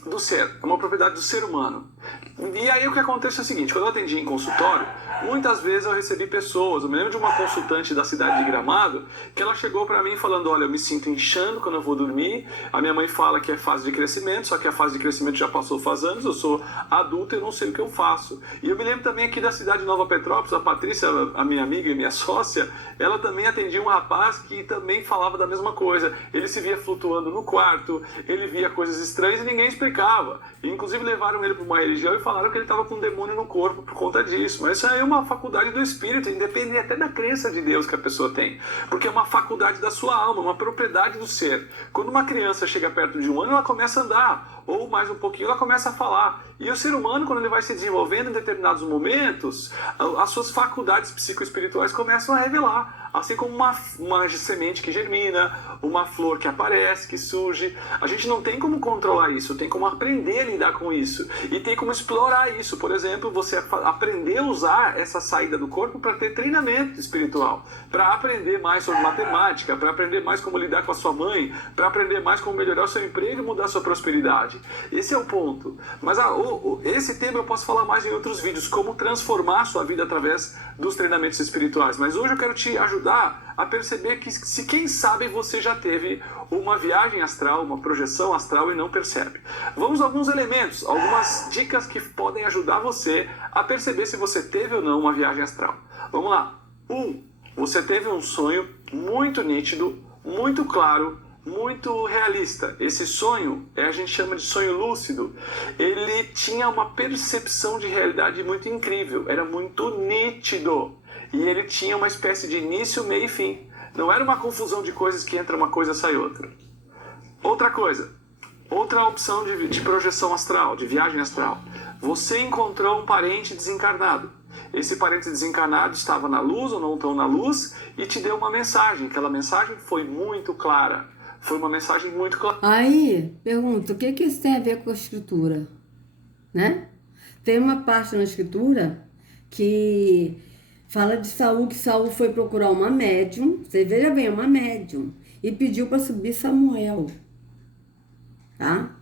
do ser, é uma propriedade do ser humano. E aí o que acontece é o seguinte, quando eu atendi em consultório, muitas vezes eu recebi pessoas, eu me lembro de uma consultante da cidade de Gramado, que ela chegou para mim falando, olha, eu me sinto inchando quando eu vou dormir, a minha mãe fala que é fase de crescimento, só que a fase de crescimento já passou faz anos, eu sou adulta e eu não sei o que eu faço. E eu me lembro também aqui da cidade de Nova Petrópolis, a Patrícia, a minha amiga e minha sócia, ela também atendia um rapaz que também falava da mesma coisa, ele se via flutuando no quarto, ele via coisas estranhas e ninguém explicava. E, inclusive levaram ele para uma religião e falaram que ele estava com um demônio no corpo por conta disso. Mas isso aí é uma faculdade do espírito, independe até da crença de Deus que a pessoa tem. Porque é uma faculdade da sua alma, uma propriedade do ser. Quando uma criança chega perto de 1 ano, ela começa a andar. Ou mais um pouquinho, ela começa a falar. E o ser humano, quando ele vai se desenvolvendo em determinados momentos, as suas faculdades psicoespirituais começam a revelar. Assim como uma semente que germina, uma flor que aparece, que surge. A gente não tem como controlar isso, tem como aprender a lidar com isso. E tem como explorar isso. Por exemplo, você aprender a usar essa saída do corpo para ter treinamento espiritual. Para aprender mais sobre matemática, para aprender mais como lidar com a sua mãe, para aprender mais como melhorar o seu emprego e mudar a sua prosperidade. Esse é o ponto. Mas esse tema eu posso falar mais em outros vídeos, como transformar a sua vida através dos treinamentos espirituais. Mas hoje eu quero te ajudar a perceber que, se quem sabe você já teve uma viagem astral, uma projeção astral e não percebe. Vamos a alguns elementos, algumas dicas que podem ajudar você a perceber se você teve ou não uma viagem astral. Vamos lá. 1. Você teve um sonho muito nítido, muito claro, muito realista. Esse sonho, a gente chama de sonho lúcido. Ele tinha uma percepção de realidade muito incrível, era muito nítido. E ele tinha uma espécie de início, meio e fim. Não era uma confusão de coisas que entra uma coisa, sai outra. Outra coisa, outra opção de projeção astral, de viagem astral. Você encontrou um parente desencarnado. Esse parente desencarnado estava na luz ou não tão na luz e te deu uma mensagem. Aquela mensagem foi muito clara. Foi uma mensagem muito clara. Aí, pergunto, o que isso tem a ver com a escritura? Né? Tem uma parte na escritura que fala de Saul, que Saul foi procurar uma médium, você veja bem, uma médium, e pediu para subir Samuel. Tá?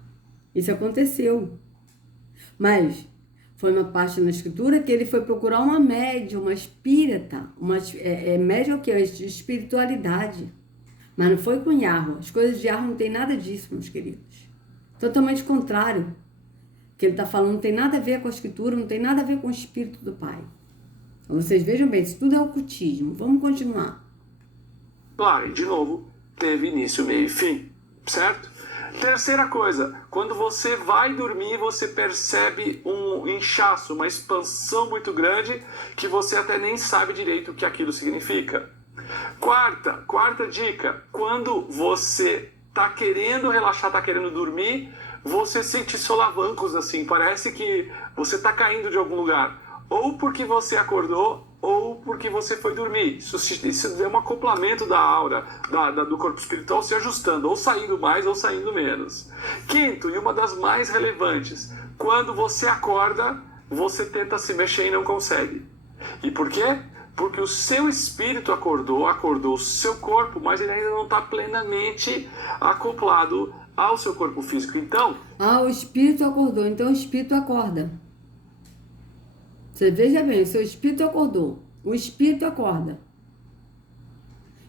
Isso aconteceu. Mas foi uma parte na escritura que ele foi procurar uma médium, uma espírita, médium o quê? Espiritualidade. Mas não foi com Yahweh. As coisas de Yahweh não tem nada disso, meus queridos. Totalmente contrário. O que ele está falando não tem nada a ver com a escritura, não tem nada a ver com o espírito do Pai. Então, vocês vejam bem, isso tudo é ocultismo. Vamos continuar. Claro, e de novo, teve início, meio e fim, certo? Terceira coisa, quando você vai dormir, você percebe um inchaço, uma expansão muito grande que você até nem sabe direito o que aquilo significa. Quarta dica, quando você tá querendo relaxar, tá querendo dormir, você sente solavancos assim, parece que você tá caindo de algum lugar, ou porque você acordou, ou porque você foi dormir. Isso é um acoplamento da aura, do corpo espiritual se ajustando, ou saindo mais ou saindo menos. Quinto, e uma das mais relevantes, quando você acorda, você tenta se mexer e não consegue. E por quê? Porque o seu espírito acordou o seu corpo, mas ele ainda não está plenamente acoplado ao seu corpo físico. Então... o espírito acordou, então o espírito acorda. Você veja bem, o seu espírito acordou, o espírito acorda.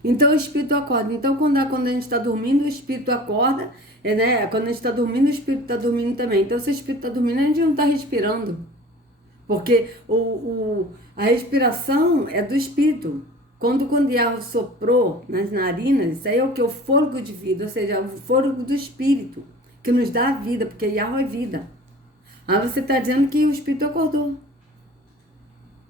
Então o espírito acorda. Então quando a gente está dormindo, o espírito acorda, né? Quando a gente está dormindo, o espírito está dormindo também. Então se o espírito está dormindo, a gente não está respirando. Porque a respiração é do espírito. Quando Yahweh soprou nas narinas, isso aí é o que? O fôlego de vida, ou seja, o fôlego do espírito, que nos dá a vida, porque Yahweh é vida. Aí você está dizendo que o espírito acordou.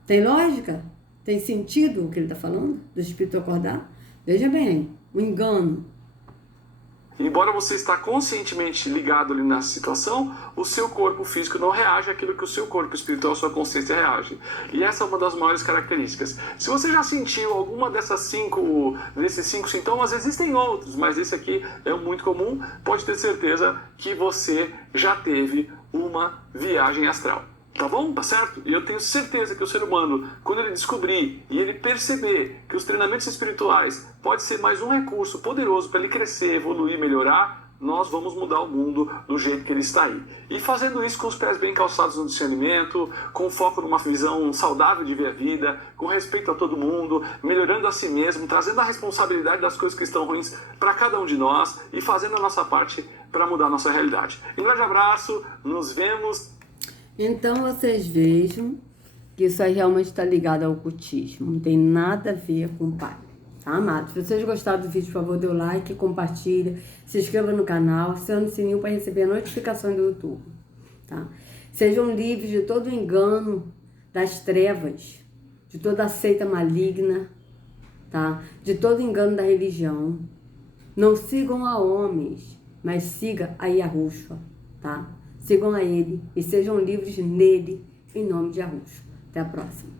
Tem lógica? Tem sentido o que ele está falando? Do espírito acordar? Veja bem, o engano. Embora você está conscientemente ligado ali na situação, o seu corpo físico não reage àquilo que o seu corpo espiritual, a sua consciência reage. E essa é uma das maiores características. Se você já sentiu alguma desses cinco sintomas, existem outros, mas esse aqui é muito comum, pode ter certeza que você já teve uma viagem astral. Tá bom? Tá certo? E eu tenho certeza que o ser humano, quando ele descobrir e ele perceber que os treinamentos espirituais pode ser mais um recurso poderoso para ele crescer, evoluir, melhorar, nós vamos mudar o mundo do jeito que ele está aí. E fazendo isso com os pés bem calçados no discernimento, com foco numa visão saudável de ver a vida, com respeito a todo mundo, melhorando a si mesmo, trazendo a responsabilidade das coisas que estão ruins para cada um de nós e fazendo a nossa parte para mudar a nossa realidade. Um grande abraço, nos vemos. Então vocês vejam que isso aí realmente está ligado ao ocultismo, não tem nada a ver com o Pai, tá, amados? Se vocês gostaram do vídeo, por favor, dê o like, compartilha, se inscreva no canal, acione o sininho para receber a notificação do YouTube, tá? Sejam livres de todo o engano das trevas, de toda a seita maligna, tá? De todo engano da religião. Não sigam a homens, mas siga a Yahushua, tá? Sigam a ele e sejam livres nele, em nome de Yahushua. Até a próxima.